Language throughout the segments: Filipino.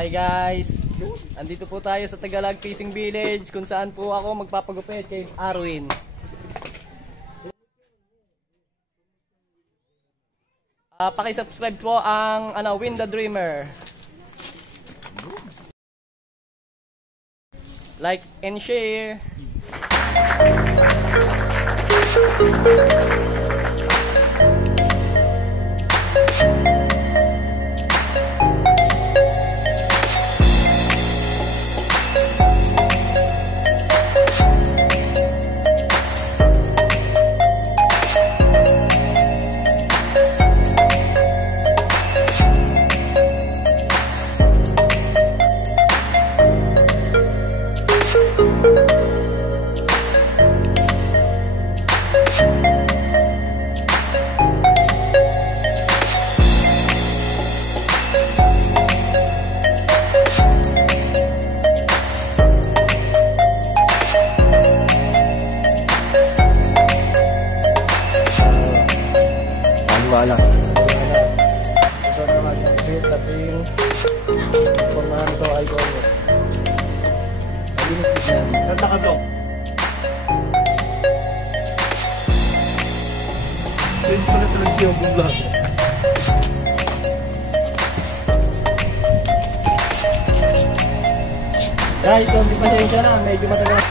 Hi guys! Andito po tayo sa Tagalog Fishing Village kung saan po ako magpapagupit kay Arwin. Paki-subscribe po ang Win the Dreamer. Like and share. Wala. Ito naman yung bit at yung formahan ko ay gawin. Malinis din yan. Kanta ka to. Change mo na talaga siya ang vlog. Guys, kung di pasensya na, medyo matagal.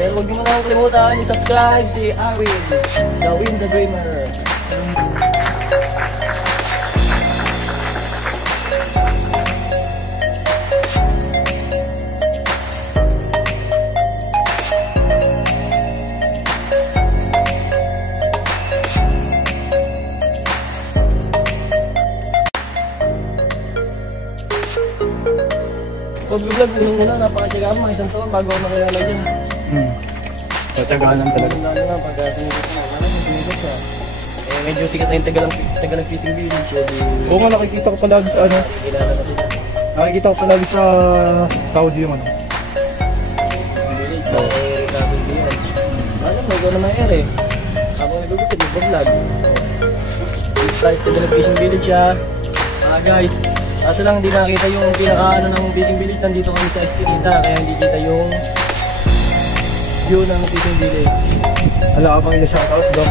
Kaya huwag nyo na kalimutan i-subscribe si Arwin, the Win the Dreamer. Pag-vlog, unang-una, napakatyagaan mo, isang taon bago ako nakilala dyan. Tatyagaan lang talaga. Lalo na, pagka sumikot na, sumikot siya. Eh, medyo sikat na yung Tagalog Fishing Village. Oo nga, nakikita ko palagi sa ano. Kilala ko sila. Nakikita ko palagi sa Saudi yung ano. Village, sa Tagalog Village. Ano, may gano'n na air eh. Habang nagugupit, nag-vlog. Tayo sa Tagalog Fishing Village siya. Guys, kaso lang hindi nakita yung pinaka-ano ng Fishing Village. Nandito kami sa Eskinita, kaya hindi kita yung view ng Fishing Village. Hala ka bang ina-shoutout daw?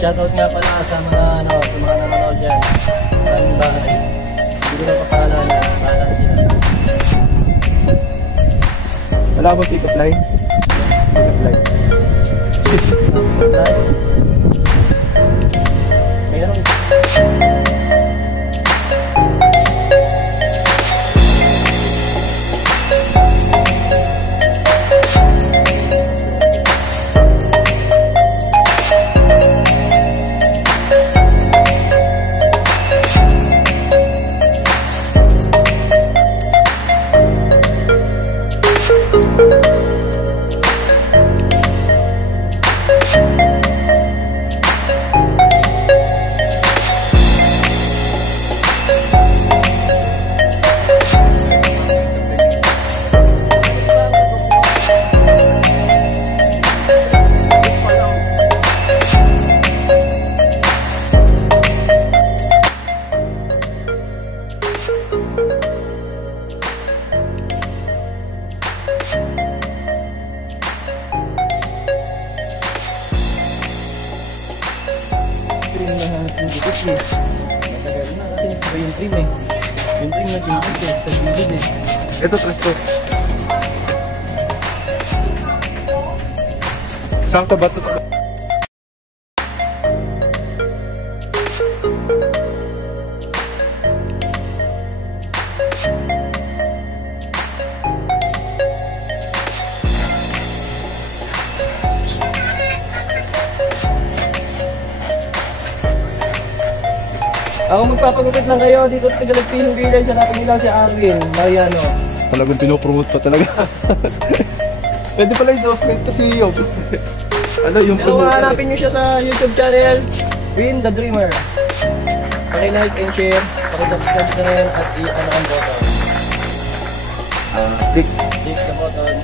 Shoutout nga pala sa mga nanonood dyan. Sa aming bahay. Hindi ko na papahalaan na. Pahalaan sila. Wala ba pick-up line? Pick-up line. Mayroon. Matagal na kasi iba yung trim eh. Yung trim na tinipid eh, sa gilid eh. Ito, tres to. Saan ka ba ito? Ako magpapagupit lang kayo dito sa Tagalog Fishing Village. Hanapin nila si Arwin Mariano. Talagang pinopromote pa talaga. Pwede pala endorsement kasi yung ano yung Pero hanapin nyo siya sa YouTube channel Win the Dreamer. Paki-like and share, paki-subscribe na rin at i-ano ang button. Click the button.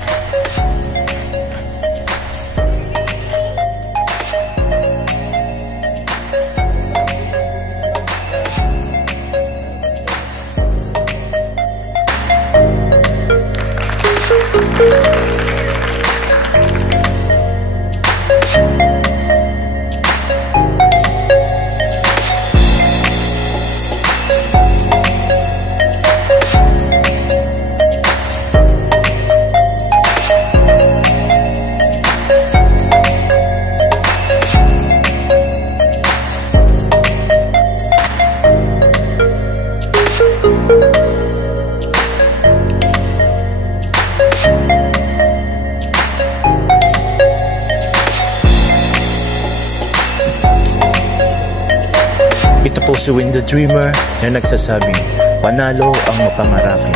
po si Win the Dreamer na nagsasabing, panalo ang mapangarapin.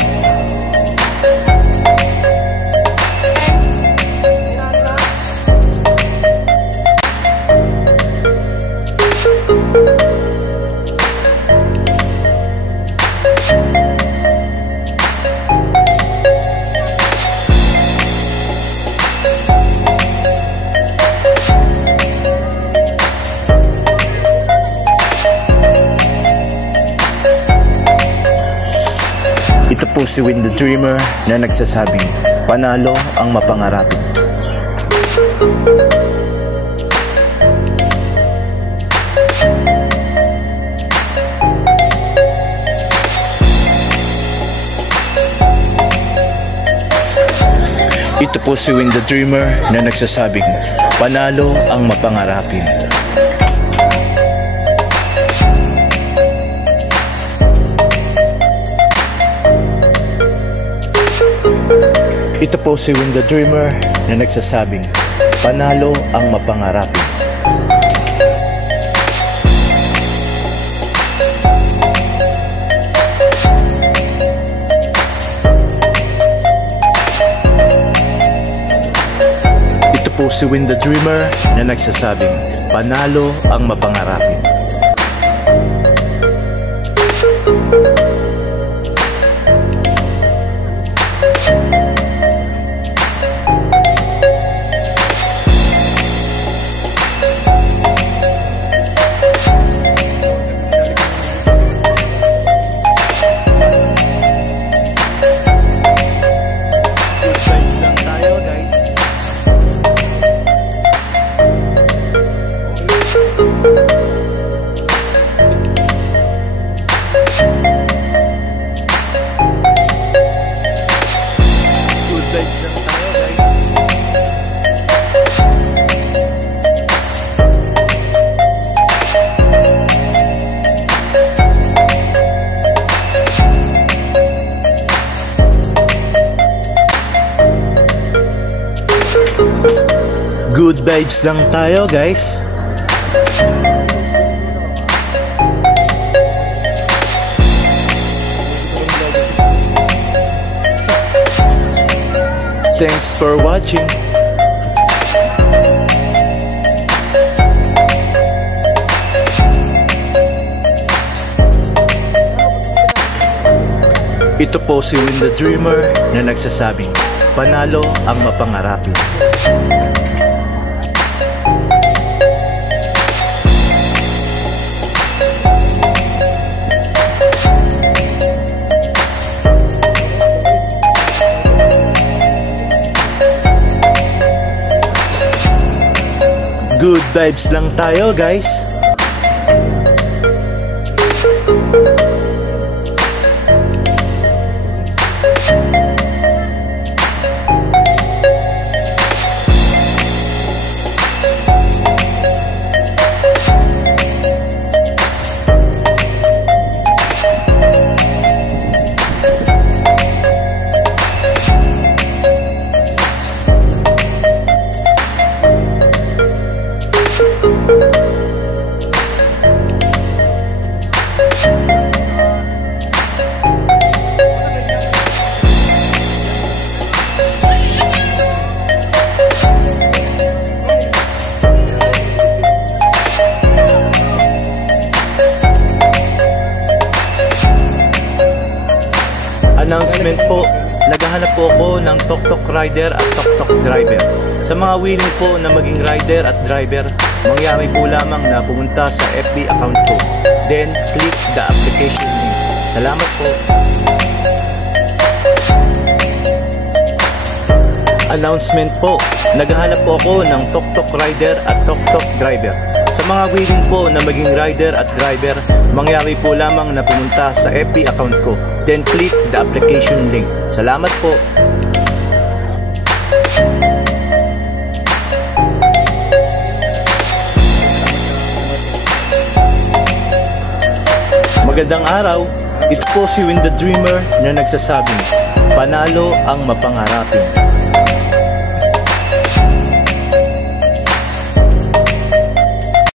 Ito po si Win the Dreamer na nagsasabing, panalo ang mapangarapin. Ito po si Win the Dreamer na nagsasabing, panalo ang mapangarapin. Ito po si Win the Dreamer na nagsasabing, panalo ang mapangarapin. Ito po si Win the Dreamer na nagsasabing, panalo ang mapangarapin. Good vibes lang tayo, guys. Thanks for watching. Ito po si Win the Dreamer na nagsasabing, panalo ang mapangarapin. Good vibes lang tayo, guys. Announcement po, naghahanap po ako ng tok-tok rider at tok-tok driver. Sa mga willing po na maging rider at driver, mangyari po lamang na pumunta sa FB account ko. Then, click the application link. Salamat po. Announcement po, naghahanap po ako ng tok-tok rider at tok-tok driver. Sa mga willing po na maging rider at driver, mangyari po lamang na pumunta sa FB account ko. Then click the application link. Salamat po. Magandang araw. Ito po si Win the Dreamer na nagsasabing, panalo ang mapangarapin.